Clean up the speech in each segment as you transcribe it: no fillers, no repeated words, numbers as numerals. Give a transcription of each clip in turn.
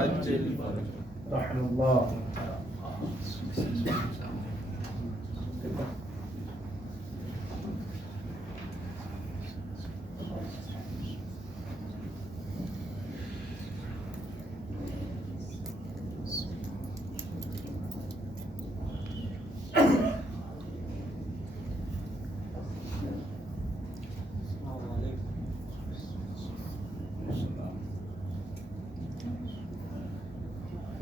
وعجل رحم الله.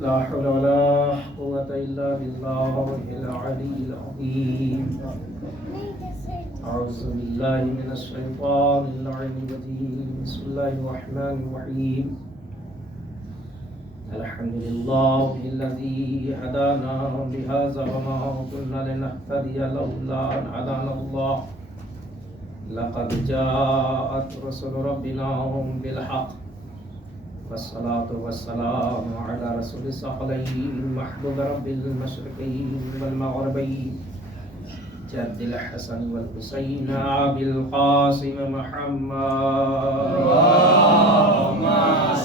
لا حول ولا قوة إلا بالله العلي العظيم. أعوذ بالله من الشيطان اللعين الرجيم. بسم الله الرحمن الرحيم. الحمد لله الذي هدانا لهذا وما كنا لنهتدي لولا أن هدانا الله. لقد جاءت رسل ربنا بالحق والصلاة والسلام على رسول الثقلين محبوب رب المشرقين والمغربين جد الحسن والحسين أبي القاسم محمد. اللهم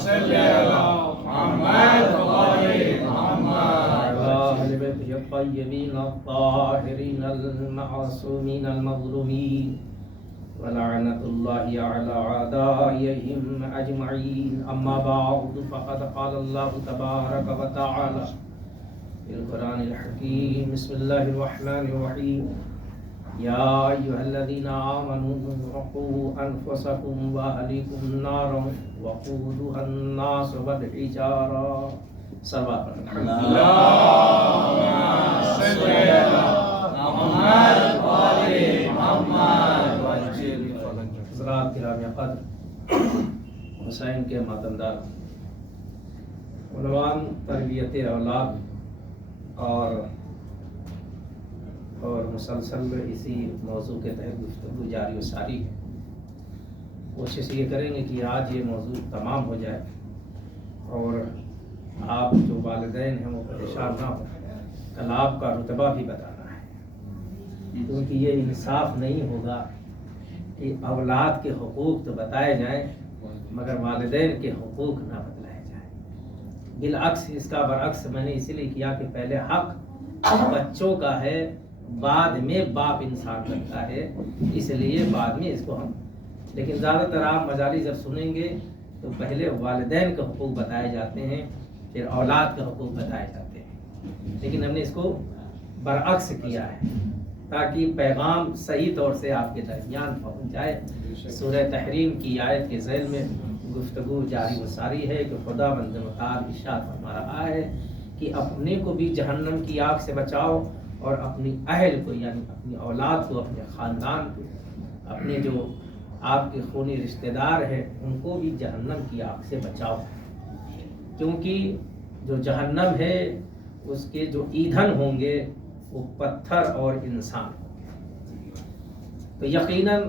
صل على محمد وآل محمد وعلى أهل بيته الطيبين الطاهرين المعصومين المظلومين ولعنة الله على أعدائهم أجمعين. أما بعد فقد قال الله تبارك وتعالى في القرآن الحكيم. بسم الله الرحمن الرحيم. يا أيها الذين آمنوا قوا أنفسكم وأهليكم نارا وقودها الناس والحجارة. صلوات اللهم صل على محمد وآل محمد وعجل فرجهم. حضرات کرام قدر، حسین کے ماتمدار، عنوان تربیت اولاد اور مسلسل اسی موضوع کے تحت گفتگو جاری و ساری ہے. کوشش یہ کریں گے کہ آج یہ موضوع تمام ہو جائے اور آپ جو والدین ہیں وہ پریشان نہ ہوں. کل آپ کا رتبہ بھی بتانا ہے، کیونکہ یہ انصاف نہیں ہوگا کہ اولاد کے حقوق تو بتائے جائیں مگر والدین کے حقوق نہ بتلائے جائیں. بالعکس، اس کا برعکس میں نے اسی لیے کیا کہ پہلے حق بچوں کا ہے، بعد میں باپ انسان کرتا ہے، اس لیے بعد میں اس کو ہم. لیکن زیادہ تر آپ مجالس جب سنیں گے تو پہلے والدین کے حقوق بتائے جاتے ہیں، پھر اولاد کے حقوق بتائے جاتے ہیں. لیکن ہم نے اس کو برعکس کیا ہے تاکہ پیغام صحیح طور سے آپ کے درمیان پہنچ جائے. سورہ تحریم کی آیت کے ذیل میں گفتگو جاری و ساری ہے کہ خدا بند متعال ارشاد فرما رہا ہے کہ اپنے کو بھی جہنم کی آگ سے بچاؤ اور اپنی اہل کو یعنی اپنی اولاد کو، اپنے خاندان کو، اپنے جو آپ کے خونی رشتہ دار ہیں ان کو بھی جہنم کی آگ سے بچاؤ. کیونکہ جو جہنم ہے اس کے جو ایندھن ہوں گے وہ پتھر اور انسان. تو یقیناً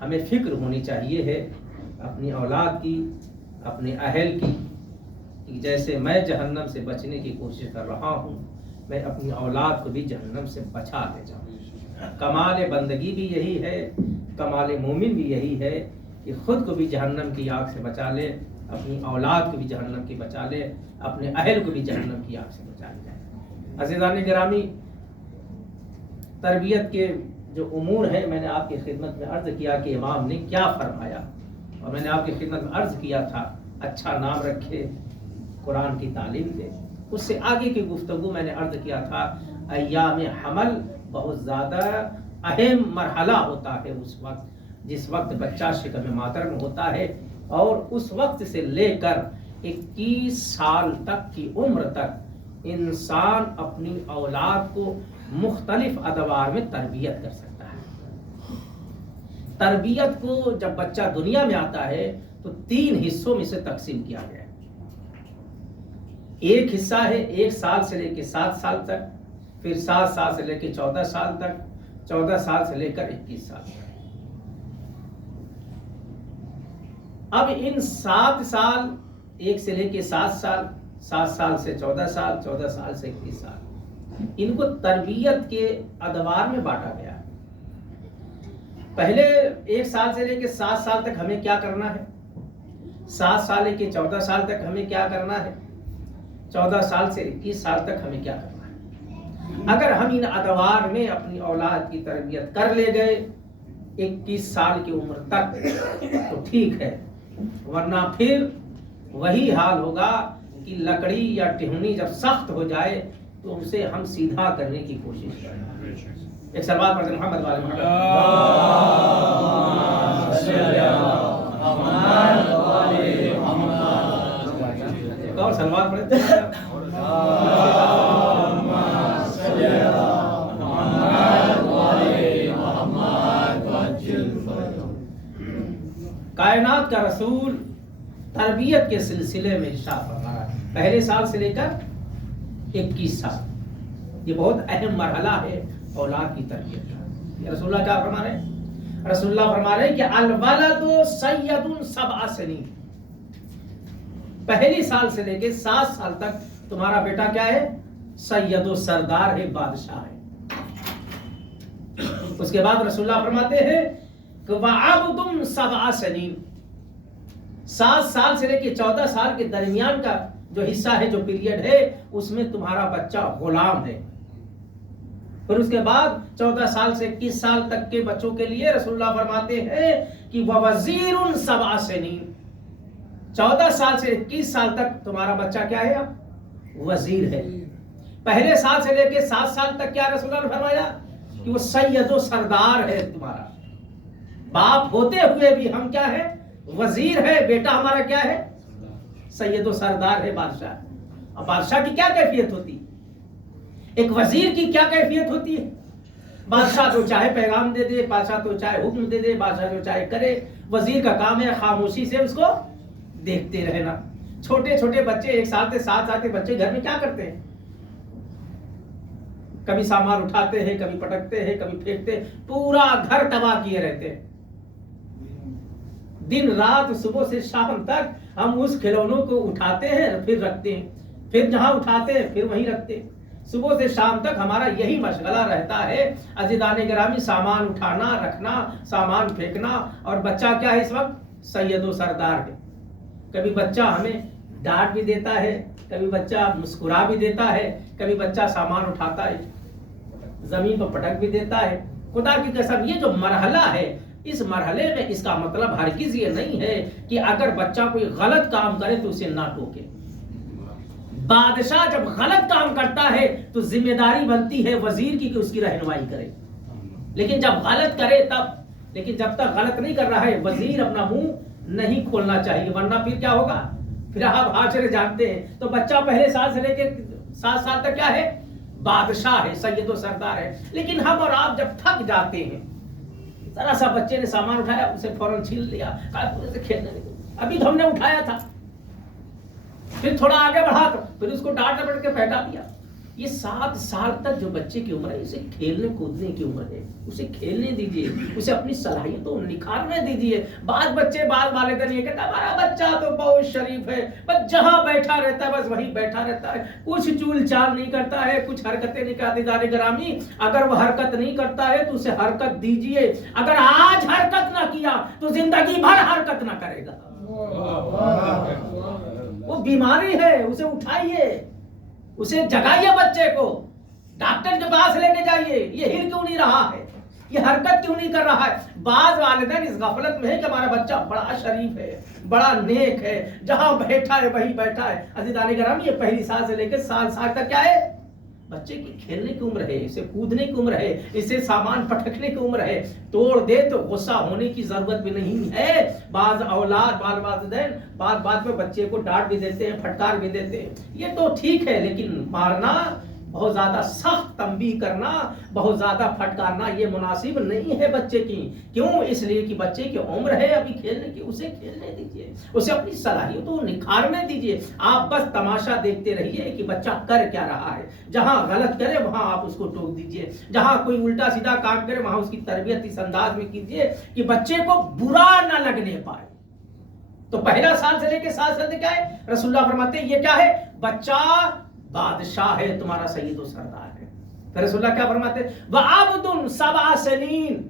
ہمیں فکر ہونی چاہیے ہے اپنی اولاد کی، اپنے اہل کی، کہ جیسے میں جہنم سے بچنے کی کوشش کر رہا ہوں میں اپنی اولاد کو بھی جہنم سے بچا لے جاؤں. کمال بندگی بھی یہی ہے، کمال مومن بھی یہی ہے کہ خود کو بھی جہنم کی آگ سے بچا لے، اپنی اولاد کو بھی جہنم کی بچا لے، اپنے اہل کو بھی جہنم کی آگ سے بچا لے. عزیزان گرامی، تربیت کے جو امور ہیں میں نے آپ کی خدمت میں عرض کیا کہ امام نے کیا فرمایا، اور میں نے آپ کی خدمت میں عرض کیا تھا اچھا نام رکھے، قرآن کی تعلیم دے. اس سے آگے کی گفتگو میں نے عرض کیا تھا ایام حمل بہت زیادہ اہم مرحلہ ہوتا ہے، اس وقت جس وقت بچہ شکم مادر میں ہوتا ہے، اور اس وقت سے لے کر 21 سال تک کی عمر تک انسان اپنی اولاد کو مختلف ادوار میں تربیت کر سکتا ہے. تربیت کو جب بچہ دنیا میں آتا ہے تو 3 حصوں میں سے تقسیم کیا گیا ہے. ایک حصہ ہے 1 سال سے لے کے 7 سال تک، پھر 7 سال سے لے کے 14 سال تک، 14 سال سے لے کر 21 سال تک. اب ان 7 سال، 1 سے لے کے 7 سال، 7 سال سے 14 سال، 14 سال سے 21 سال، ان کو تربیت کے ادوار میں بانٹا گیا. پہلے 1 سال سے لے کے 7 سال تک ہمیں کیا کرنا ہے، 7 سال لے کے 14 سال تک ہمیں کیا کرنا ہے، 14 سال سے 21 سال تک ہمیں کیا کرنا ہے؟ اگر ہم ان ادوار میں اپنی اولاد کی تربیت کر لے گئے 21 سال کی عمر تک تو ٹھیک ہے، ورنہ پھر وہی حال ہوگا کہ لکڑی یا ٹہنی جب سخت ہو جائے تو اسے ہم سیدھا کرنے کی کوشش کریں۔ ایک سلوات پڑھتے ہیں محمد والے محمد۔ اور سلوات پڑھتے ہیں۔ کائنات کا رسول تربیت کے سلسلے میں ارشاد فرما رہا ہے پہلے سال سے لے کر 21 سال، یہ بہت اہم مرحلہ ہے اولاد کی تربیت کا۔ یہ رسول اللہ کیا فرما رہے ہیں؟ رسول اللہ فرما رہے ہیں کہ الولد سید 7 سنین، پہلی سال سے لے کے 7 سال تک تمہارا بیٹا کیا ہے؟ سید و سردار ہے، بادشاہ ہے۔ اس کے بعد رسول اللہ فرماتے ہیں کہ وَعَبْدٌ 7 سنین، 7 سال سے لے کے 14 سال کے درمیان کا جو حصہ ہے، جو پیریڈ ہے، اس میں تمہارا بچہ غلام ہے۔ پھر اس کے بعد 14 سال سے 21 سال تک کے بچوں کے لیے رسول اللہ فرماتے ہیں کہ وَوَزِيرٌ 7 سنین، 14 سال سے 21 سال تک تمہارا بچہ کیا ہے؟ اب وزیر ہے۔ پہلے سال سے لے کے 7 سال تک کیا رسول اللہ نے فرمایا کہ وہ سید و سردار ہے تمہارا، باپ ہوتے ہوئے بھی ہم کیا ہے؟ وزیر ہے، بیٹا ہمارا کیا ہے؟ سید و سردار ہے، بادشاہ۔ اب بادشاہ کی کیا کیفیت ہوتی ہے؟ ایک وزیر کی کیا کیفیت ہوتی ہے؟ بادشاہ تو چاہے پیغام دے دے، بادشاہ تو چاہے حکم دے دے، بادشاہ جو چاہے کرے، وزیر کا کام ہے خاموشی سے اس کو دیکھتے رہنا۔ چھوٹے چھوٹے بچے 1 سال سے 7 سال کے بچے گھر میں کیا کرتے ہیں؟ کبھی سامان اٹھاتے ہیں، کبھی پٹکتے ہیں، کبھی پھینکتے ہیں، پورا گھر تباہ کیے رہتے ہیں۔ دن رات صبح سے شام تک ہم اس کھلونوں کو اٹھاتے ہیں پھر رکھتے ہیں، پھر جہاں اٹھاتے ہیں پھر وہیں رکھتے ہیں۔ صبح سے شام تک ہمارا یہی مشغلہ رہتا ہے عزیزان گرامی، سامان اٹھانا، رکھنا، سامان پھینکنا۔ اور بچہ کیا ہے اس وقت؟ سید و سردار ہے۔ کبھی بچہ ہمیں ڈانٹ بھی دیتا ہے، کبھی بچہ مسکرا بھی دیتا ہے، کبھی بچہ سامان اٹھاتا ہے زمین پر پٹک بھی دیتا ہے۔ خدا کی قسم یہ جو مرحلہ ہے، اس مرحلے میں اس کا مطلب ہرگز یہ نہیں ہے کہ اگر بچہ کوئی غلط کام کرے تو اسے نہ ٹوکے۔ بادشاہ جب غلط کام کرتا ہے تو ذمہ داری بنتی ہے وزیر کی کہ اس کی رہنمائی کرے، لیکن جب غلط کرے تب، لیکن جب تک غلط نہیں کر رہا ہے وزیر اپنا منہ نہیں کھولنا چاہیے، ورنہ پھر کیا ہوگا؟ پھر آپ حاشر جانتے ہیں۔ تو بچہ پہلے سال سے لے کے 7 سال تک کیا ہے؟ بادشاہ ہے، سید و سردار ہے۔ لیکن ہم اور آپ جب تھک جاتے ہیں، ذرا سا بچے نے سامان اٹھایا اسے فوراً چھین لیا، کہا پورے سے کھیلنے نہیں، ابھی تو ہم نے اٹھایا تھا، پھر تھوڑا آگے بڑھا تو پھر اس کو ڈانٹ ڈپٹ کے پھینٹا دیا۔ یہ 7 سال تک جو بچے کی عمر ہے، اسے کھیلنے کودنے کی عمر ہے، اسے کھیلنے دیجیے، اسے اپنی صلاحیتوں نکھارنے دیجیے۔ بعض بچے، بعض والدین یہ کہتا ہے ہمارا بچہ تو بہت شریف ہے، بس جہاں بیٹھا رہتا ہے بس وہیں بیٹھا رہتا ہے، کچھ چول چال نہیں کرتا ہے، کچھ حرکتیں نہیں کرتی۔ دار گرامی، اگر وہ حرکت نہیں کرتا ہے تو اسے حرکت دیجیے، اگر آج حرکت نہ کیا تو زندگی بھر حرکت نہ کرے گا۔ وہ بیماری ہے، اسے اٹھائیے، اسے جگائیے، بچے کو ڈاکٹر کے پاس لے کے جائیے۔ یہ ہل کیوں نہیں رہا ہے؟ یہ حرکت کیوں نہیں کر رہا ہے؟ بعض والدین اس غفلت میں ہے کہ ہمارا بچہ بڑا شریف ہے، بڑا نیک ہے، جہاں بیٹھا ہے وہیں بیٹھا ہے۔ عزیزان گرامی، یہ پہلی سال سے لے کے 7 سال تک کیا ہے؟ بچے کی کھیلنے کی عمر ہے، اسے کودنے کی عمر ہے، اسے سامان پٹکنے کی عمر ہے۔ توڑ دے تو غصہ ہونے کی ضرورت بھی نہیں ہے۔ بعض اولاد، بعض والدین بات میں بچے کو ڈانٹ بھی دیتے ہیں، پھٹکار بھی دیتے ہیں، یہ تو ٹھیک ہے، لیکن مارنا، بہت زیادہ سخت تنبیہ کرنا، بہت زیادہ پھٹکارنا یہ مناسب نہیں ہے بچے کی۔ کیوں؟ اس لیے کہ بچے کی عمر ہے ابھی کھیلنے کی، اسے کھیلنے دیجیے، اسے اپنی صلاحیتوں نکھارنے دیجیے۔ آپ بس تماشا دیکھتے رہیے کہ بچہ کر کیا رہا ہے۔ جہاں غلط کرے وہاں آپ اس کو ٹوک دیجیے، جہاں کوئی الٹا سیدھا کام کرے وہاں اس کی تربیت اس انداز میں کیجیے کہ بچے کو برا نہ لگنے پائے۔ تو پہلا سال سے لے کے 7 سال تک کیا ہے؟ رسول اللہ فرماتے ہیں یہ کیا ہے؟ بچہ بادشاہ ہے، تمہارا سید و سردار ہے۔ پھر رسول اللہ کیا فرماتے ہیں؟ وَعَبْدٌ 7 سنین،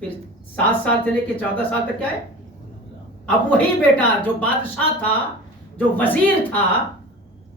پھر 7 سال سے لے کے 14 سال تک کیا ہے؟ اب وہی بیٹا جو بادشاہ تھا، جو وزیر تھا،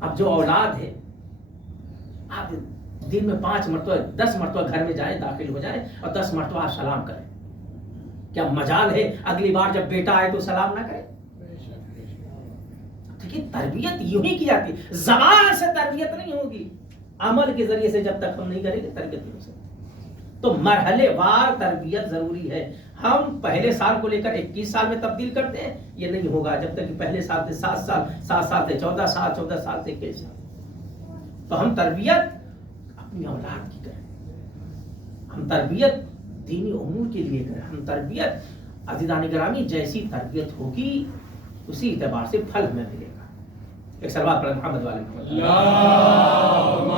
اب جو اولاد ہے آپ دن میں 5 مرتبہ 10 مرتبہ گھر میں جائیں، داخل ہو جائیں اور 10 مرتبہ آپ سلام کریں. کیا مجال ہے اگلی بار جب بیٹا آئے تو سلام نہ کریں؟ دیکھیے تربیت یوں ہی کی جاتی ہے. زبان سے تربیت نہیں ہوگی، عمل کے ذریعے سے جب تک ہم نہیں کریں گے تربیت نہیں ہو سکتی. تو مرحلے وار تربیت ضروری ہے. ہم پہلے سال کو لے کر 21 سال میں تبدیل کرتے ہیں، یہ نہیں ہوگا جب تک کہ پہلے سال سے 7 سال، 7 سال سے 14 سال، 14 سال سے 21 سال. تو ہم تربیت اپنی اولاد کی کریں، ہم تربیت دینی امور کے لیے کریں. ہم تربیت عزیزان گرامی جیسی تربیت ہوگی اسی اعتبار سے پھل ہمیں ملے گا. ایک صلوات پڑھیں محمد والے محمد. اللہم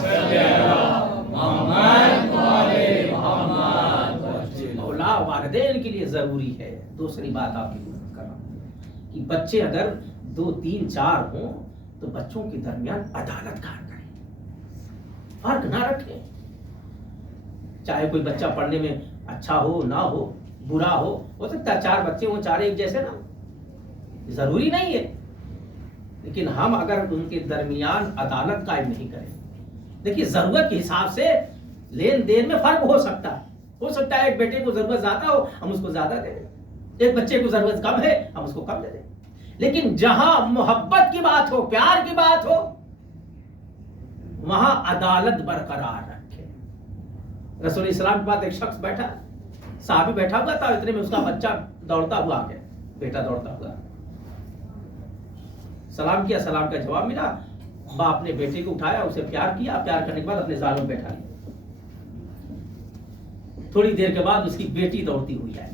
صلی علی محمد وعلی محمد. اولاد والدین کے لیے ضروری ہے. دوسری بات آپ کی خدمت کر رہا ہوں کہ بچے اگر 2 3 4 ہوں تو بچوں کے درمیان عدالت قائم کریں، فرق نہ رکھیں. چاہے کوئی بچہ پڑھنے میں اچھا ہو نہ ہو، برا ہو سکتا ہے 4 بچے ہوں 4 ایک جیسے نہ، ضروری نہیں ہے. لیکن ہم اگر ان کے درمیان عدالت قائم نہیں کریں، دیکھیے ضرورت کے حساب سے لین دین میں فرق ہو سکتا ہے ایک بیٹے کو ضرورت زیادہ ہو ہم اس کو زیادہ دے دیں، ایک بچے کو ضرورت کم ہے ہم اس کو کم دے دیں. لیکن جہاں محبت کی بات ہو، پیار کی بات ہو، وہاں عدالت برقرار رکھے. رسول اسلام کے پاس ایک شخص بیٹھا، صحابی بیٹھا ہوا تھا، اتنے میں اس کا بچہ دوڑتا ہوا آ گیا، بیٹا دوڑتا ہوا سلام کیا، سلام کا جواب ملا. باپ نے بیٹے کو اٹھایا، اسے پیار کیا، پیار کرنے کے بعد اپنے زال میں بیٹھا لیا. تھوڑی دیر کے بعد اس کی بیٹی دوڑتی ہوئی آئی.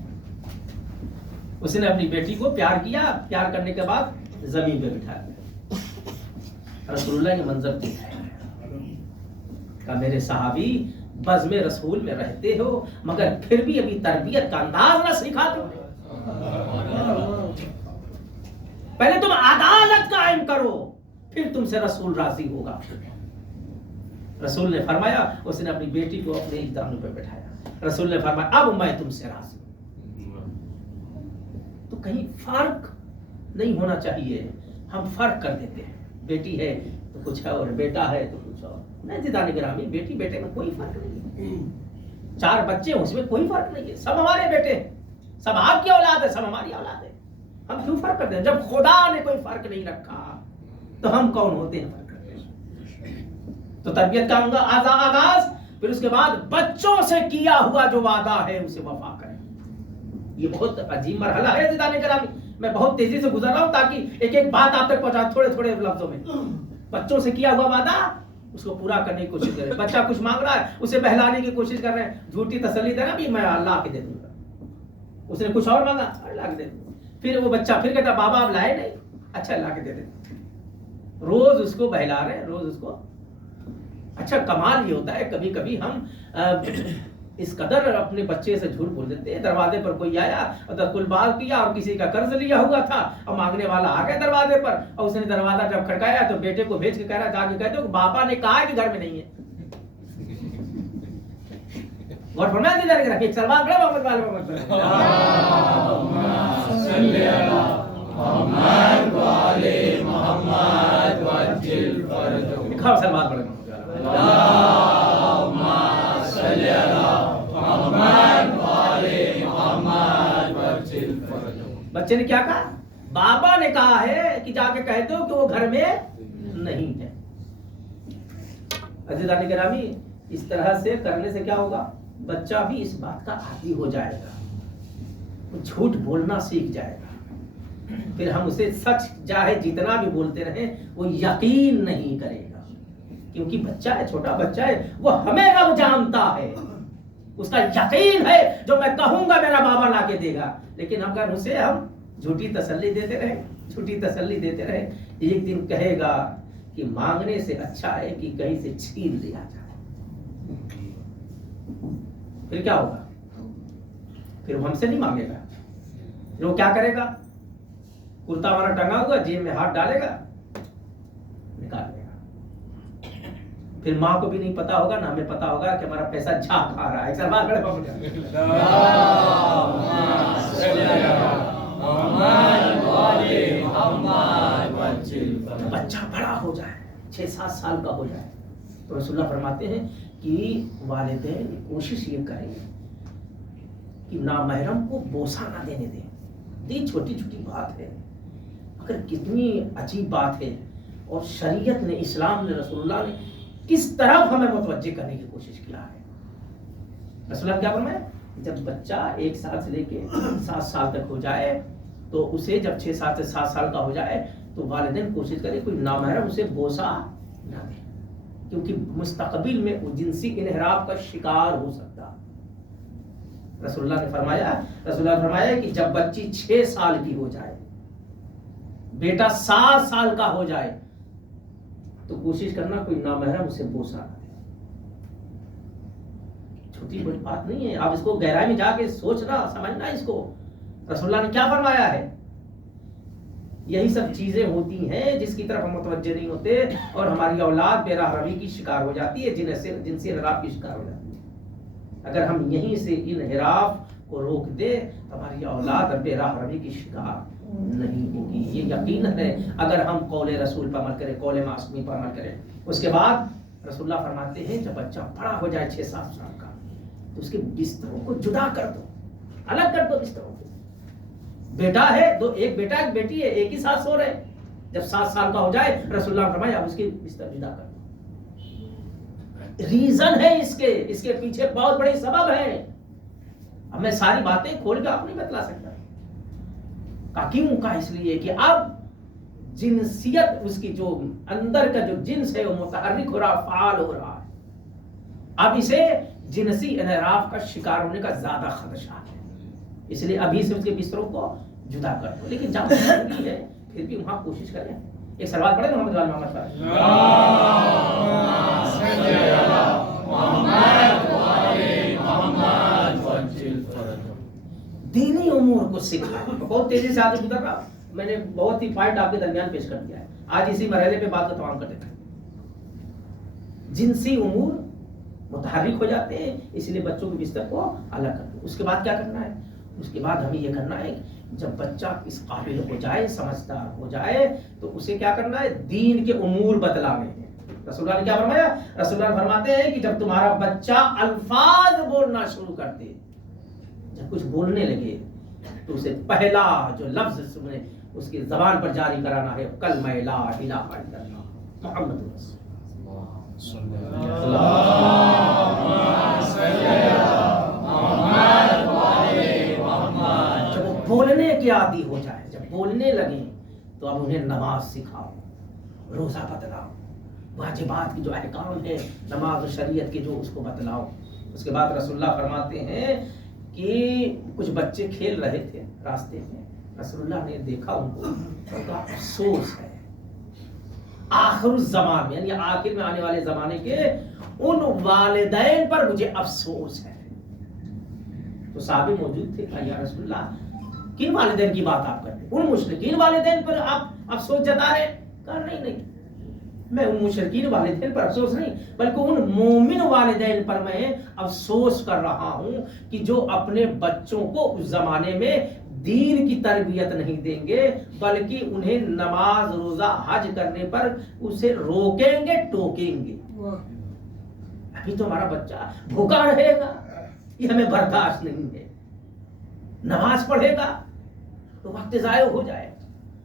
اس نے اپنی بیٹی کو پیار کیا، پیار کرنے کے بعد زمین پہ بٹھا دیا. رسول اللہ کے منظر دیکھا، کہا میرے صحابی بزم رسول میں رہتے ہو مگر پھر بھی ابھی تربیت کا انداز نہ سکھا دو. پہلے تم عدالت قائم کرو، پھر تم سے رسول راضی ہوگا. رسول نے فرمایا، اس نے اپنی بیٹی کو اپنے دانوں پہ بٹھایا. رسول نے فرمایا اب میں تم سے راضی ہوں. تو کہیں فرق نہیں ہونا چاہیے. ہم فرق کر دیتے ہیں، بیٹی ہے تو کچھ ہے اور بیٹا ہے تو کچھ اور. نہیں عزیزان گرامی، بیٹی بیٹے میں کوئی فرق نہیں ہے. 4 بچے ہیں اس میں کوئی فرق نہیں ہے، سب ہمارے بیٹے ہیں، سب آپ کی اولاد ہے، سب ہماری اولاد ہے. ہم کیوں فرق کرتے ہیں؟ جب خدا نے کوئی فرق نہیں رکھا تو ہم کون ہوتے ہیں فرق کرتے ہیں؟ تو تربیت کا آغاز، پھر اس کے بعد بچوں سے کیا ہوا جو وعدہ ہے اسے وفا کریں. یہ بہت عجیب مرحلہ ہے عزیزان گرامی. میں بہت تیزی سے گزر رہا ہوں تاکہ ایک ایک بات آپ تک پہنچا تھوڑے تھوڑے لفظوں میں. بچوں سے کیا ہوا وعدہ اس کو پورا کرنے کی کوشش کریں. بچہ کچھ مانگ رہا ہے، اسے بہلانے کی کوشش کر رہے ہیں، جھوٹی تسلی دینا بھی میں اللہ کے دے دوں گا. اس نے کچھ اور مانگا، اللہ کے دے دوں گا. پھر وہ بچہ پھر کہتا بابا آپ لائے نہیں، اچھا اللہ کے دے دیں. روز اس کو بہلا رہے ہیں، روز اس کو. اچھا کمال یہ ہوتا ہے کبھی کبھی ہم اس قدر اپنے بچے سے جھوٹ بول دیتے ہیں. دروازے پر کوئی آیا اور دستور باز کیا اور کسی کا قرض لیا ہوا تھا اور مانگنے والا آ گیا دروازے پر اور اس نے دروازہ جب کھڑکایا تو بیٹے کو بھیج کے کہہ رہا جا کے کہہ دو کہ بابا نے کہا کہ گھر میں نہیں ہے. غور فرمایا نہیں جا رہا کہ ایک سلمان بڑے محمد والے محمد صلی علی محمد وعلی محمد وعجل فرجہ. لکھا سلمان بڑے محمد اللہم صلی علی محمد وعلی محمد وعجل فرجہ. بچے نے کیا کہا؟ بابا نے کہا ہے کہ جا کے کہہ دو کہ وہ گھر میں نہیں ہے. عزیزان گرامی اس طرح سے کرنے سے کیا ہوگا؟ بچہ بھی اس بات کا عادی ہو جائے گا، وہ جھوٹ بولنا سیکھ جائے گا. پھر ہم اسے سچ چاہے جتنا بھی بولتے رہیں وہ یقین نہیں کرے گا، کیونکہ بچہ ہے، چھوٹا بچہ ہے، وہ ہمیں رب جانتا ہے، اس کا یقین ہے جو میں کہوں گا میرا بابا لا کے دے گا. لیکن اگر اسے ہم جھوٹی تسلی دیتے رہے ایک دن کہے گا کہ مانگنے سے اچھا ہے کہ کہیں سے چھین لیا جائے. پھر کیا ہوگا؟ پھر وہ ہم سے نہیں مانگے گا. پھر وہ کیا کرے گا؟ کرتا ہمارا ٹنگا ہوا جیب میں ہاتھ ڈالے گا، نکال لے گا. پھر ماں کو بھی نہیں پتا ہوگا، نہ ہمیں پتا ہوگا کہ ہمارا پیسہ جھاگ کھا رہا ہے. ایک سوال بڑے وآل محمد وعجل فرجهم. بچہ بڑا ہو جائے 6-7 سال کا ہو جائے تو رسول اللہ فرماتے ہیں کہ والدین کوشش یہ کریں کہ نامحرم کو بوسہ نہ دینے دیں. یہ چھوٹی چھوٹی بات ہے مگر کتنی عجیب بات ہے، اور شریعت نے، اسلام نے، رسول اللہ نے کس طرح ہمیں متوجہ کرنے کی کوشش کیا ہے. رسول اللہ کیا فرمایا؟ جب بچہ 1 سال سے لے کے 7 سال تک ہو جائے تو اسے جب 6 سال سے 7 سال کا ہو جائے تو والدین کوشش کریں کوئی نامحرم اسے بوسہ نہ دے، کیونکہ مستقبل میں وہ جنسی انحراف کا شکار ہو سکتا. رسول اللہ نے فرمایا کہ جب بچی 6 سال کی ہو جائے، بیٹا 7 سال کا ہو جائے تو کوشش کرنا کوئی نامحرم اسے بوسہ نہ دے. چھوٹی بڑی بات نہیں ہے، آپ اس کو گہرائی میں جا کے سوچنا سمجھنا. اس کو رسول اللہ نے کیا فرمایا ہے. یہی سب چیزیں ہوتی ہیں جس کی طرف ہم متوجہ نہیں ہوتے اور ہماری اولاد بے راہ روی کی شکار ہو جاتی ہے، جنسی انحراف کی شکار ہو جاتی ہے. اگر ہم یہیں سے انحراف کو روک دے ہماری اولاد بے راہ روی کی شکار نہیں ہوگی. یہ یقین ہے اگر ہم قول رسول پر عمل کریں، قول معصومی پر عمل کریں. اس کے بعد رسول اللہ فرماتے ہیں جب بچہ بڑا ہو جائے 6-7 سال کا تو اس کے بستروں کو جدا کر دو، الگ کر دو بستروں کو. بیٹا ہے ایک بیٹا ایک بیٹی ہے، ایک ہی ساتھ سو رہے. جب 7 سال کا ہو جائے رسول اللہ نے فرمایا اب اس کے بستر جدا کر دو. ریزن ہے اس کے پیچھے بہت بڑی سبب ہے. اب میں ساری باتیں کھول کے آپ نہیں بتلا سکتا. کیوں کا اس لیے کہ اب جنسیت اس کی جو اندر کا جو جنس ہے وہ متحرک ہو رہا، فعال ہو رہا ہے. اب اسے جنسی انحراف کا شکار ہونے کا زیادہ خدشہ ہے، اس لیے ابھی سے اس کے بستروں کو جدا کر دو. لیکن جب ضروری ہے پھر بھی وہاں کوشش کریں. ایک سلوات پڑھیں محمد وال محمد پر. دینی امور کو سکھائیں. بہت تیزی سے آگے گزر رہا، میں نے بہت ہی پوائنٹ آپ کے درمیان پیش کر دیا ہے. آج اسی مرحلے پہ بات کو تمام کر دیتے ہیں. جنسی امور متحرک ہو جاتے ہیں، اس لیے بچوں کے بستر کو الگ کر دو. اس کے بعد کیا کرنا ہے؟ اس کے بعد ہمیں یہ کرنا ہے جب بچہ اس قابل ہو جائے، سمجھدار ہو جائے تو اسے کیا کرنا ہے؟ دین کے امور بتلانے ہیں. رسول اللہ نے کیا فرمایا؟ رسول اللہ فرماتے ہیں کہ جب تمہارا بچہ الفاظ بولنا شروع کر دے، جب کچھ بولنے لگے تو اسے پہلا جو لفظ سنے اس کی زبان پر جاری کرانا ہے کلمہ لا الہ الا اللہ محمد رسول. جب وہ بولنے کے عادی ہو جائے، جب بولنے لگیں تو اب انہیں نماز سکھاؤ، روزہ بتلاؤ، واجبات کی جو احکام ہے نماز و شریعت کے جو اس کو بتلاؤ. اس کے بعد رسول اللہ فرماتے ہیں کہ کچھ بچے کھیل رہے تھے راستے میں، رسول اللہ نے دیکھا ان کو، ان کا افسوس ہے آخر الزمان میں، یعنی آخر میں آنے والے زمانے کے ان والدین پر مجھے افسوس ہے. تو صحابی موجود تھے، کہا یا رسول اللہ کن والدین کی بات آپ کرتے ہیں؟ ان مشرکین والدین پر آپ افسوس جتا رہے؟ کہا نہیں، میں ان مشرکین والدین پر افسوس نہیں بلکہ ان مومن والدین پر میں افسوس کر رہا ہوں کہ جو اپنے بچوں کو اس زمانے میں دین کی تربیت نہیں دیں گے بلکہ انہیں نماز روزہ حج کرنے پر اسے روکیں گے، ٹوکیں گے. ابھی تو ہمارا بچہ بھوکا رہے گا، یہ ہمیں برداشت نہیں ہے. نماز پڑھے گا تو وقت ضائع ہو جائے،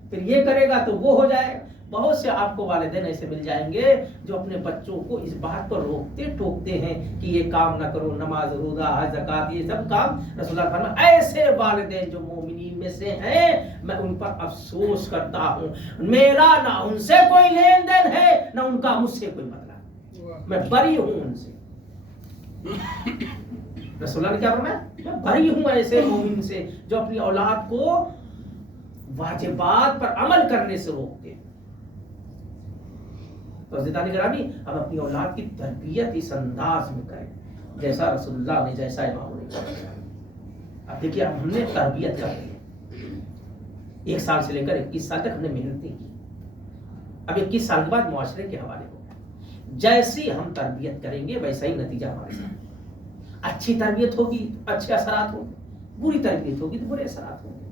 پھر یہ کرے گا تو وہ ہو جائے. بہت سے آپ کو والدین ایسے مل جائیں گے جو اپنے بچوں کو اس بات پر روکتے ٹوکتے ہیں کہ یہ کام نہ کرو، نماز روزہ حج زکات یہ سب کام. رسول اللہ فرمایا ایسے والدین جو مومنین میں سے ہیں میں ان پر افسوس کرتا ہوں. میرا نہ ان سے کوئی لین دین ہے نہ ان کا مجھ سے کوئی مطلب، میں بری ہوں ان سے. رسول اللہ نے کیا فرمایا؟ میں بری ہوں ایسے مومن سے جو اپنی اولاد کو واجبات پر عمل کرنے سے روکتے ہیں. تو عزیزان گرامی ہم اپنی اولاد کی تربیت اس انداز میں کریں جیسا رسول اللہ نے، جیسا امام نے کیا. اب دیکھیے اب ہم نے تربیت کر لی، 1 سال سے لے کر 21 سال تک ہم نے محنتیں کی. اب 21 سال کے بعد معاشرے کے حوالے ہو گئے. جیسی ہم تربیت کریں گے ویسا ہی نتیجہ ہمارے ساتھ. اچھی تربیت ہوگی اچھے اثرات ہوں گے، بری تربیت ہوگی تو برے اثرات ہوں گے.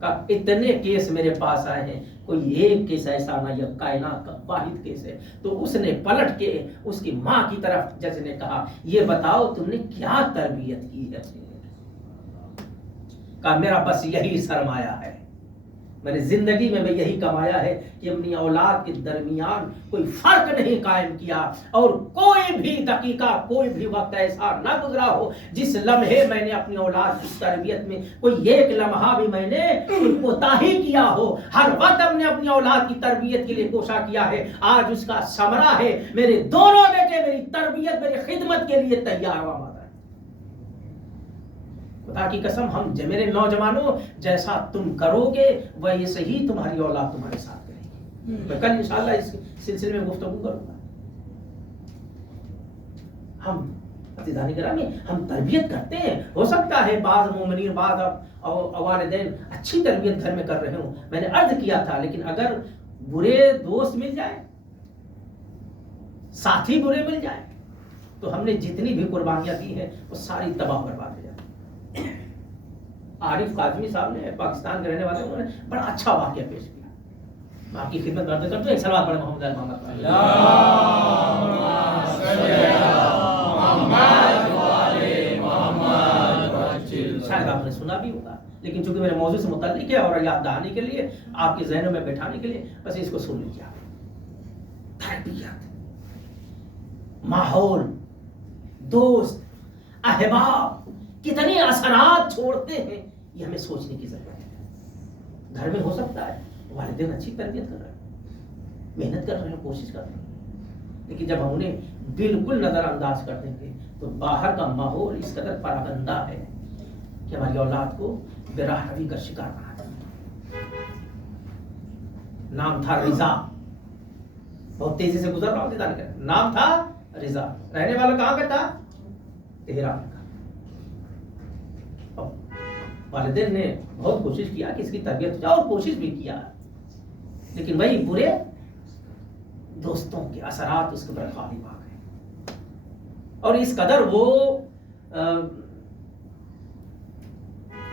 کہا اتنے کیس میرے پاس آئے ہیں، کوئی ایک کیس ایسا نہ، یہ کائنات کا واحد کیس ہے۔ تو اس نے پلٹ کے اس کی ماں کی طرف جج نے کہا یہ بتاؤ تم نے کیا تربیت کی ہے؟ کہا میرا بس یہی سرمایہ ہے، میں نے زندگی میں یہی کمایا ہے کہ اپنی اولاد کے درمیان کوئی فرق نہیں قائم کیا، اور کوئی بھی دقیقہ کوئی بھی وقت ایسا نہ گزرا ہو جس لمحے میں نے اپنی اولاد کی تربیت میں کوئی ایک لمحہ بھی میں نے کوئی کوتاہی کیا ہو۔ ہر وقت ہم نے اپنی اولاد کی تربیت کے لیے کوشش کیا ہے، آج اس کا ثمرہ ہے، میرے دونوں بیٹے میری تربیت میری خدمت کے لیے تیار ہوا۔ خدا کی قسم ہم میرے نوجوانوں جیسا تم کرو گے ویسے ہی تمہاری اولاد تمہارے ساتھ کرے گی۔ میں کل انشاءاللہ اس سلسلے میں گفتگو کروں گا۔ ہم عزیزان گرامی ہم تربیت کرتے ہیں، ہو سکتا ہے بعض مومنین بعض والدین اچھی تربیت گھر میں کر رہے ہوں، میں نے عرض کیا تھا، لیکن اگر برے دوست مل جائے، ساتھی برے مل جائے، تو ہم نے جتنی بھی قربانیاں دی ہیں وہ ساری تباہ برباد ہو جائے۔ عارف کاظمی صاحب نے پاکستان کے رہنے والے انہوں نے بڑا اچھا واقعہ پیش کیا، میں آپ کی خدمت میں عرض کرتا ہوں، ایک سلوات پڑھیں محمد علی محمد شاید آپ نے سنا بھی ہوگا، لیکن چونکہ میرے موضوع سے متعلق ہے اور یاد دہانی کے لیے آپ کے ذہنوں میں بیٹھانے کے لیے بس اس کو سن لیجیے۔ تربیت، ماحول، دوست، احباب کتنے اثرات چھوڑتے ہیں، یہ ہمیں سوچنے کی ضرورت ہے۔ گھر میں ہو سکتا ہے والدین اچھی تربیت کر رہے ہیں، محنت کر رہے ہیں، کوشش کر رہے ہیں، لیکن جب ہم انہیں بالکل نظر انداز کر دیں گے تو باہر کا ماحول اس قدر پراگندہ ہے کہ ہماری اولاد کو بے راہ روی کا شکار بنا دیں۔ نام تھا رضا، بہت تیزی سے گزر رہا ہوں، نام تھا رضا، رہنے والا کہاں کا تھا؟ تہران کا۔ والدین نے بہت کوشش کیا کہ اس کی تربیت ہو جائے، اور کوشش بھی کیا، لیکن وہی برے دوستوں کے اثرات اس کے اوپر غالب آ گئے، اور اس قدر وہ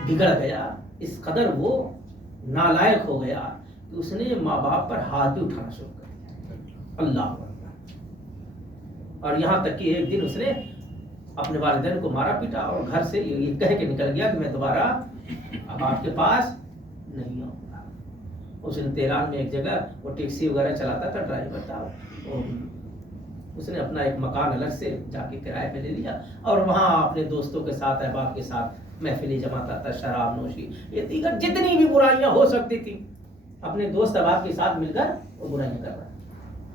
بگڑ گیا، اس قدر وہ نالائق ہو گیا کہ اس نے ماں باپ پر ہاتھ بھی اٹھانا شروع کر دیا۔ اللہ اکبر۔ اور یہاں تک کہ ایک دن اس نے اپنے والدین کو مارا پیٹا اور گھر سے یہ کہہ کے نکل گیا کہ میں دوبارہ اب آپ کے پاس نہیں آؤں گا۔ اس نے تہران میں ایک جگہ وہ ٹیکسی وغیرہ چلاتا تھا، ڈرائیور تھا، اس نے اپنا ایک مکان الگ سے جا کے کرائے پہ لے لیا، اور وہاں اپنے دوستوں کے ساتھ احباب کے ساتھ محفلیں جماتا تھا، شراب نوشی یہ دیگر جتنی بھی برائیاں ہو سکتی تھی اپنے دوست احباب کے ساتھ مل کر وہ برائیاں کر رہا ہے،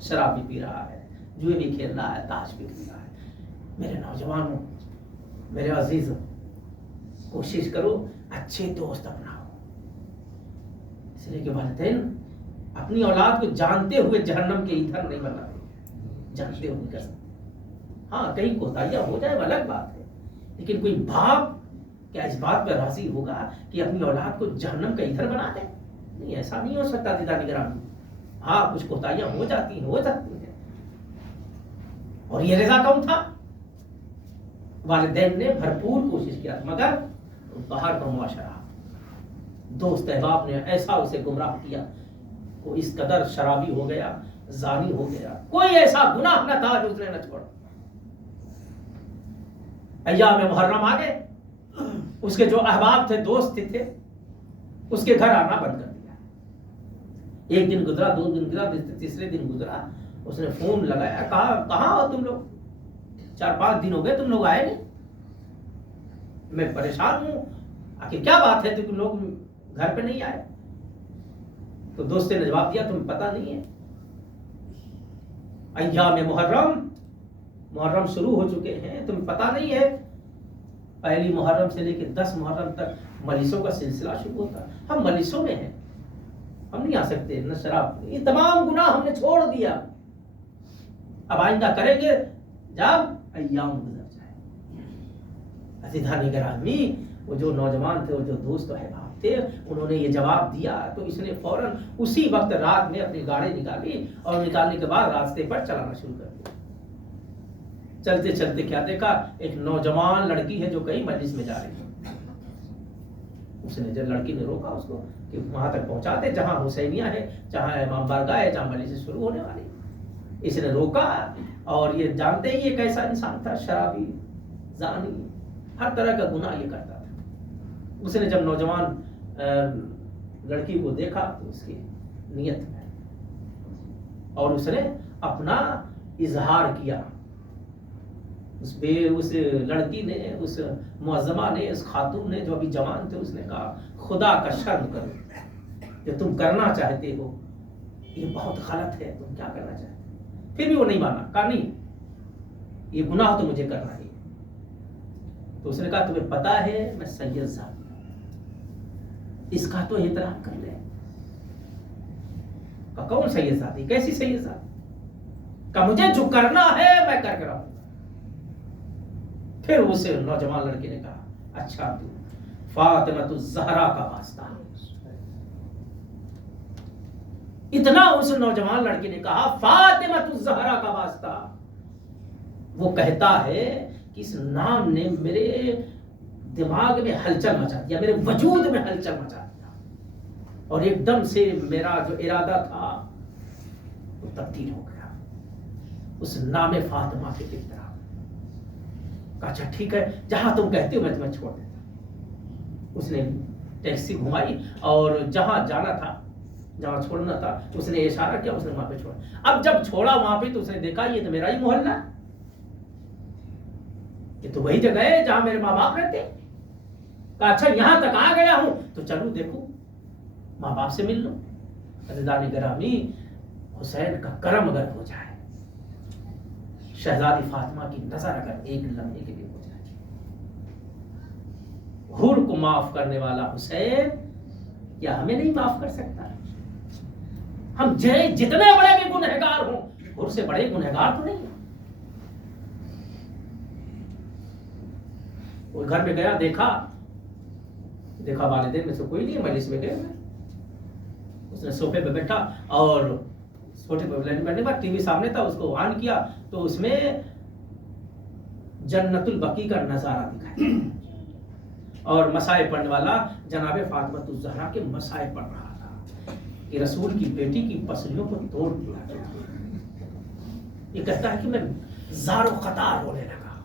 شراب بھی پی رہا ہے، جوئے بھی کھیل رہا ہے، تاش بھی کھیل رہا ہے۔ میرے نوجوانوں، میرے عزیزوں، کوشش کرو اچھے دوست اپناؤ، اس لیے کہ والدین اپنی اولاد کو جانتے ہوئے جہنم کے ایندھن نہیں بناتے، جانتے ہوئے کر سکتے۔ ہاں کہیں کوتاہیاں ہو جائے الگ بات ہے، لیکن کوئی باپ کیا اس بات پہ راضی ہوگا کہ اپنی اولاد کو جہنم کا ایندھن بنا دے؟ نہیں، ایسا نہیں ہو سکتا دیدہ نگران۔ ہاں کچھ کوتاہیاں ہو جاتی ہیں، ہو سکتی ہیں، اور یہ رضا کون تھا؟ والدین نے بھرپور کوشش کیا، مگر باہر کا معاشرہ، دوست احباب نے ایسا اسے گمراہ کیا، وہ اس قدر شرابی ہو گیا، زانی ہو گیا، کوئی ایسا گناہ نہ تھا جو اس نے نہ چھوڑا۔ ایام محرم آ گئے، اس کے جو احباب تھے، دوست تھے، اس کے گھر آنا بند کر دیا۔ ایک دن گزرا، دو دن گزرا، تیسرے دن گزرا، اس نے فون لگایا، کہاں ہو تم لوگ؟ 4-5 دن ہو گئے تم لوگ آئے نہیں، میں پریشان ہوں، آخر کیا بات ہے تم لوگ گھر پہ نہیں آئے؟ تو دوست نے جواب دیا تمہیں پتہ نہیں ہے، ایام محرم شروع ہو چکے ہیں، تمہیں پتہ نہیں ہے، پہلی محرم سے لے کے 10 محرم تک مجلسوں کا سلسلہ شروع ہوتا، ہم مجلسوں میں ہیں، ہم نہیں آ سکتے، نہ شراب، یہ تمام گناہ ہم نے چھوڑ دیا، اب آئندہ کریں گے جب ایام گزر جائے۔ عزیزان گرامی، وہ جو نوجوان تھے، وہ جو دوست و احباب تھے، انہوں نے یہ جواب دیا تو اس نے فوراً اسی وقت رات میں اپنی گاڑی نکالی، اور نکالنے کے بعد راستے پر چلانا شروع کر دیا۔ چلتے چلتے کیا دیکھا، ایک نوجوان لڑکی ہے جو کہیں مجلس میں جا رہی ہے، اس نے جب لڑکی نے روکا اس کو کہ وہاں تک پہنچا دے جہاں حسینیہ ہے, جہاں امام بارگاہ ہے, جہاں مجلس شروع ہونے والی. اس نے روکا, اور یہ جانتے ہی یہ کیسا انسان تھا, شرابی, زانی, ہر طرح کا گناہ یہ کرتا تھا. اس نے جب نوجوان لڑکی کو دیکھا تو اس کی نیت میں, اور اس نے اپنا اظہار کیا. اس لڑکی نے, اس معظمہ نے, اس خاتون نے جو ابھی جوان تھے, اس نے کہا خدا کا شرم کرو, جو تم کرنا چاہتے ہو یہ بہت غلط ہے, تم کیا کرنا چاہتے ہو. پھر بھی وہ نہیں مانا, کہا نہیں یہ گناہ تو مجھے کرنا ہی. تو اس نے کہا تمہیں پتا ہے میں سید صاحب, اس کا تو احترام کر لے. کہا کون سید صاحب, کیسی سید صاحب؟ کہا مجھے جو کرنا ہے میں کر کے رہوں. پھر اسے نوجوان لڑکی نے کہا اچھا تو فاطمہ الزہرا کا واسطہ. اتنا اس نوجوان لڑکی نے کہا فاطمہ الزہرا کا واسطہ. وہ کہتا ہے کہ اس نام نے میرے دماغ میں ہلچل مچا دیا, میرے وجود میں ہلچل مچا دیا, اور ایک دم سے میرا جو ارادہ تھا وہ تبدیل ہو گیا اس نام فاطمہ کے طرف. کہا اچھا ٹھیک ہے, جہاں تم کہتے ہو میں تمہیں چھوڑ دیتا. اس نے ٹیکسی گھمائی اور جہاں جانا تھا, جہاں چھوڑنا تھا, اس نے اشارہ کیا, اس نے وہاں پہ چھوڑا. اب جب چھوڑا وہاں پہ تو اس نے دیکھا یہ تو میرا ہی محلہ ہے, یہ تو وہی جگہ ہے جہاں میرے ماں باپ رہتے. کہا اچھا یہاں تک آ گیا ہوں تو چلو دیکھو ماں باپ سے مل لو. عزیزان گرامی, حسین کا کرم اگر ہو جائے, شہزادی فاطمہ کی نظر اگر ایک لمحے کے لیے ہو جائے, حور کو معاف کرنے والا حسین کیا ہمیں نہیں معاف کر سکتا؟ ہم جتنے بڑے بھی گنہگار ہوں, حور سے بڑے گنہگار تو نہیں ہیں. وہ گھر میں گیا, دیکھا والدین میں سے کوئی نہیں ہے, مجلس میں گئے ہوئے. اس نے صوفے پہ بیٹھا اور چھوٹے پہ بیٹھنے کے بعد ٹی وی سامنے تھا, اس کو آن کیا تو اس میں جنت البقیع کا نظارہ دکھایا, اور مسائل پڑھنے والا جناب فاطمہ الزہرا کے مسائل پڑھ رہا تھا کہ رسول کی بیٹی کی پسلیوں کو توڑ دیا. یہ کہتا ہے کہ میں زار و خطار ہونے لگا,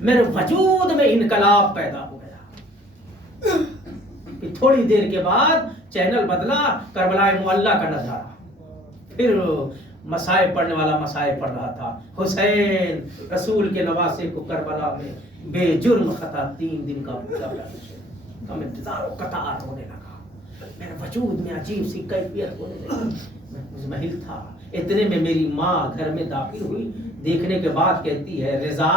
میرے وجود میں انقلاب پیدا ہو گیا. کہ تھوڑی دیر کے بعد چینل بدلا, کربلا معلیٰ کا نظارہ. پھر مسائل پڑھنے والا مسائل پڑھ رہا تھا, حسین رسول کے نواسے کو کربلا میں بے جرم خطا 3 دن کا بھولا. میں زار و قطار ہونے لگا, میرے وجود میں عجیب سی کیفیت ہونے لگی. میں مزمحل تھا. اتنے میں میری ماں گھر میں داخل ہوئی, دیکھنے کے بعد کہتی ہے رضا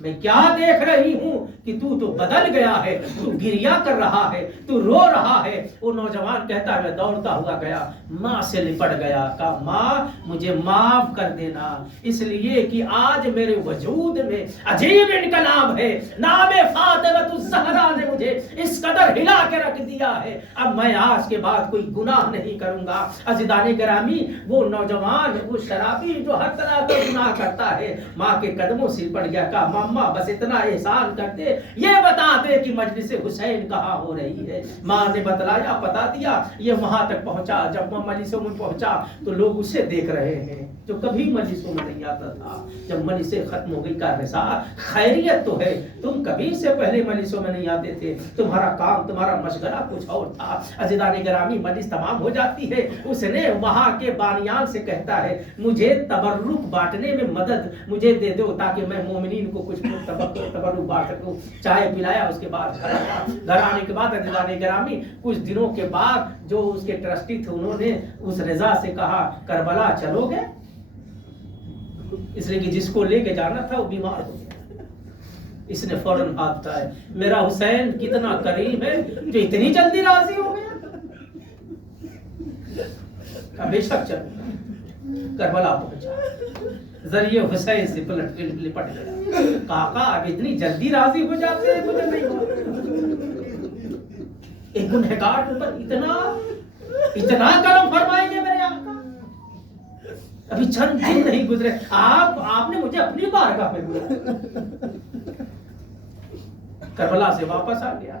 میں کیا دیکھ رہی ہوں کہ تو بدل گیا ہے, تو گریا کر رہا ہے, تو رو رہا ہے. وہ نوجوان کہتا ہے میں دوڑتا ہوا گیا, ماں سے لپٹ گیا, کہا ماں مجھے معاف کر دینا, اس لیے کہ آج میرے وجود میں عجیب انقلاب ہے. نام فاطمہ الزہرا نے مجھے اس قدر ہلا کے رکھ دیا ہے, اب میں آج کے بعد کوئی گناہ نہیں کروں گا. عزیزان گرامی, وہ نوجوان, وہ شرابی جو ہر طرح کا گناہ کرتا ہے, ماں کے قدموں سے پڑ گیا. کہا ماما بس اتنا احسان کرتے, یہ بتا دے کہ مجلس حسین کہاں ہو رہی ہے. ماں نے بتلایا, بتا دیا. یہ وہاں تک پہنچا. جب وہ مجلسوں میں پہنچا تو لوگ اسے دیکھ رہے ہیں جو کبھی مجلسوں میں نہیں آتا تھا. جب مجلسیں ختم ہو گئی, کا رضا خیریت تو ہے, تم کبھی سے پہلے مجلسوں میں نہیں آتے تھے, تمہارا کام تمہارا مشغلہ کچھ اور تھا. عزیزان گرامی, مجلس تمام ہو جاتی ہے. اس نے وہاں کے بانیان سے کہتا ہے مجھے تبرک بانٹنے میں مدد مجھے دے دو تاکہ میں مومنین کو کچھ تبرک بانٹ سکوں. چائے پلایا, اس کے بعد گھر آنے کے بعد عزیزان گرامی کچھ دنوں کے بعد جو اس کے ٹرسٹی تھے انہوں نے اس رضا سے کہا کربلا چلو گے, اس لیے کہ جس کو لے کے جانا تھا وہ بیمار ہو گیا. اس نے فوراً ہاتھ اٹھایا, میرا حسین کتنا کریم ہے جو اتنی جلدی راضی ہو گیا. بے شک چلو. کربلا پہنچا, ذریعے حسین سے پلٹ کے لپٹ گیا. کہا اب اتنی جلدی راضی ہو جاتے ہیں, مجھے نہیں ہوا. ایک گنہگار پر اتنا کرم فرمائیں گے میرے آقا. ابھی چند دن نہیں گزرے, آپ نے مجھے اپنی بارگاہ پہ بلایا. کربلا سے واپس آ گیا.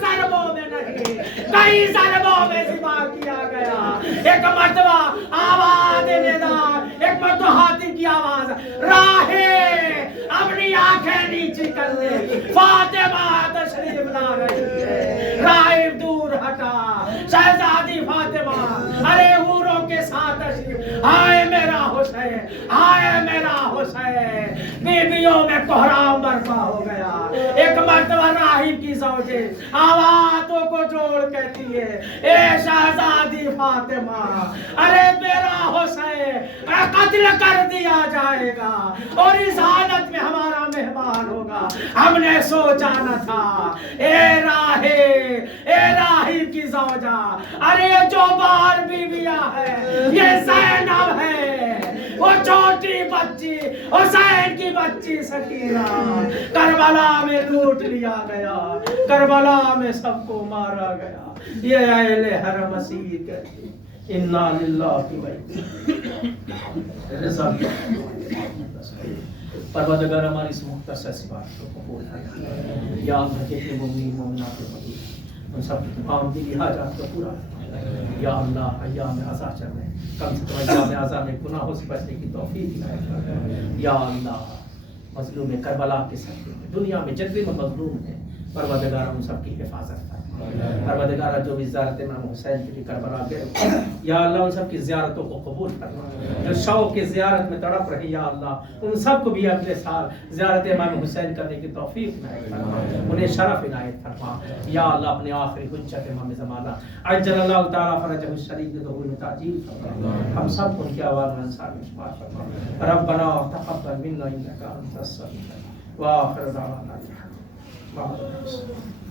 ضربوں میں نہیں کئی ضربوں میں ذبح کیا گیا۔ ایک مرتبہ آواز ندا، ایک مرتبہ ہاتھی کی آواز، راہے اپنی آنکھیں نیچی کر لے، فاطمہ تشریف لا رہی ہے۔ راہب دور ہٹا، شہزادی فاطمہ ارے حوروں کے ساتھ تشریف، ہائے میرا حسین، ہائے میرا حسین۔ بیویوں میں کوہرام برپا ہو گیا۔ ایک مرتبہ راہب کی زوجے آوازوں کو جوڑ کہتی ہے، اے شہزادی فاطمہ، ارے میرا حسین قتل کر دیا جائے گا اور اس حالت میں ہمارا مہمان ہوگا، ہم نے سوچا نہ تھا۔ اے راہب کی زوجہ، ارے جو باہر بیویاں ہے یہ زینب ہے، وہ چھوٹی بچی حسین کی بچی سکینہ کربلا میں لوٹ لیا گیا، کربلا میں سب کو مارا گیا۔ یہ اہل حرم اسیر کہتے انا للہ و پروردگار ہماری اس مختصر سی بات کو قبول فرما۔ یا اللہ جتنے مومنین مومنات موجود ہیں ان سب کی تمام دلی حاجات کو پورا فرما۔ یا اللہ ایام عزا چل رہے ہیں، کم سے کم ایام عزا میں گناہوں سے بچنے کی توفیق عنایت فرما۔ یا اللہ مظلوم کربلا کے صدقے میں دنیا میں جتنے مظلوم ہیں پروردگار ان سب کی حفاظت فرما۔ پروردگار جو بھی زیارت امام حسین کی کربلا گئے یا اللہ ان سب کی زیارتوں کو قبول فرما۔ جو شوق کی زیارت میں تڑپ رہے یا اللہ ان سب کو بھی اگلے سال زیارت امام حسین کرنے کی توفیق عنایت فرما، انہیں شرف عنایت فرما۔ یا اللہ اپنے آخری حجت امام زمانہ عجل اللہ تعالیٰ فرجہ الشریف ظہور میں تعجیل فرما، ہم سب کو ان کی آواز میں انصار میں شمار فرما۔ ربنا تقبل منا انک انت السمیع العلیم وآخر دعوانا الحمد للہ۔